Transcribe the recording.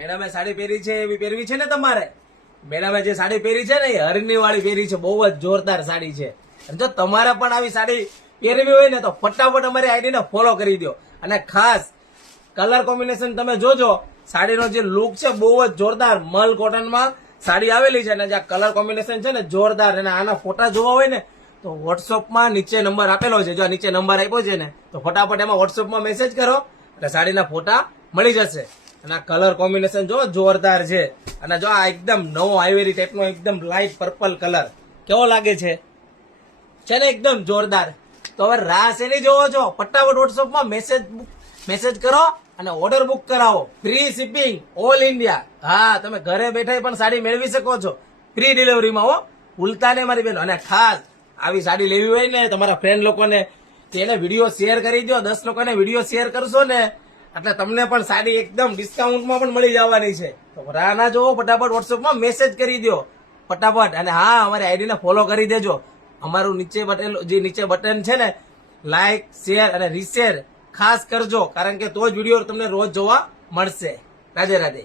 મેડમે સાડી પહેરી છે એવી પહેરવી છે ને તમારે? મેડમે જે સાડી પહેરી છે ને એ હરની વાળી પહેરી છે, બહુ જ જોરદાર સાડી છે. અને જો તમારે પણ આવી સાડી પહેરવી હોય ને તો ફટાફટ અમારી આઈડી ને ફોલો કરી દો. અને ખાસ કલર કોમ્બિનેશન તમે જોજો, સાડીનો જે લુક છે બહુ જ જોરદાર. મલ કોટનમાં સાડી આવેલી છે અને જે કલર કોમ્બિનેશન છે ને જોરદાર. અને આના ફોટા જોવા હોય ને તો વોટ્સઅપમાં નીચે નંબર આપેલો છે, જો નીચે નંબર આપ્યો છે ને તો ફટાફટ એમાં વોટ્સઅપમાં મેસેજ કરો એટલે સાડીના ફોટા મળી જશે. અને આ કલર કોમ્બિનેશન જો જોરદાર છે. અને જો આ એકદમ નવો આઈવરી ટાઈપનો એકદમ લાઇટ પર્પલ કલર કેવો લાગે છે ને એકદમ જોરદાર. તો હવે રાહ શેની જોવો છો? ફટાફટ વોટ્સઅપમાં મેસેજ કરો અને ઓર્ડર બુક કરાવો. Free shipping all India. હા, તમે ઘરે બેઠા પણ સાડી મેળવી શકો છો ફ્રી ડિલિવરીમાં. હો, ભૂલતા નહીં મારી બહેનો. અને ખાસ આવી સાડી લેવી હોય ને તમારા ફ્રેન્ડ લોકોને, તેને વિડીયો શેર કરી દો. 10 લોકોને વિડીયો શેર કરશો ને એટલે તમને પણ સાડી એકદમ ડિસ્કાઉન્ટમાં પણ મળી જવાની છે. તો રાહ ના જોવો, ફટાફટ વોટ્સઅપમાં મેસેજ કરી દો ફટાફટ. અને હા, અમારી આઈડીને ફોલો કરી દેજો. અમારું નીચે બટન છે ને, લાઈક, શેર અને રીશેર ખાસ કરજો, કારણ કે તો જ વિડીયો તમને રોજ જોવા મળશે. રાધે રાધે.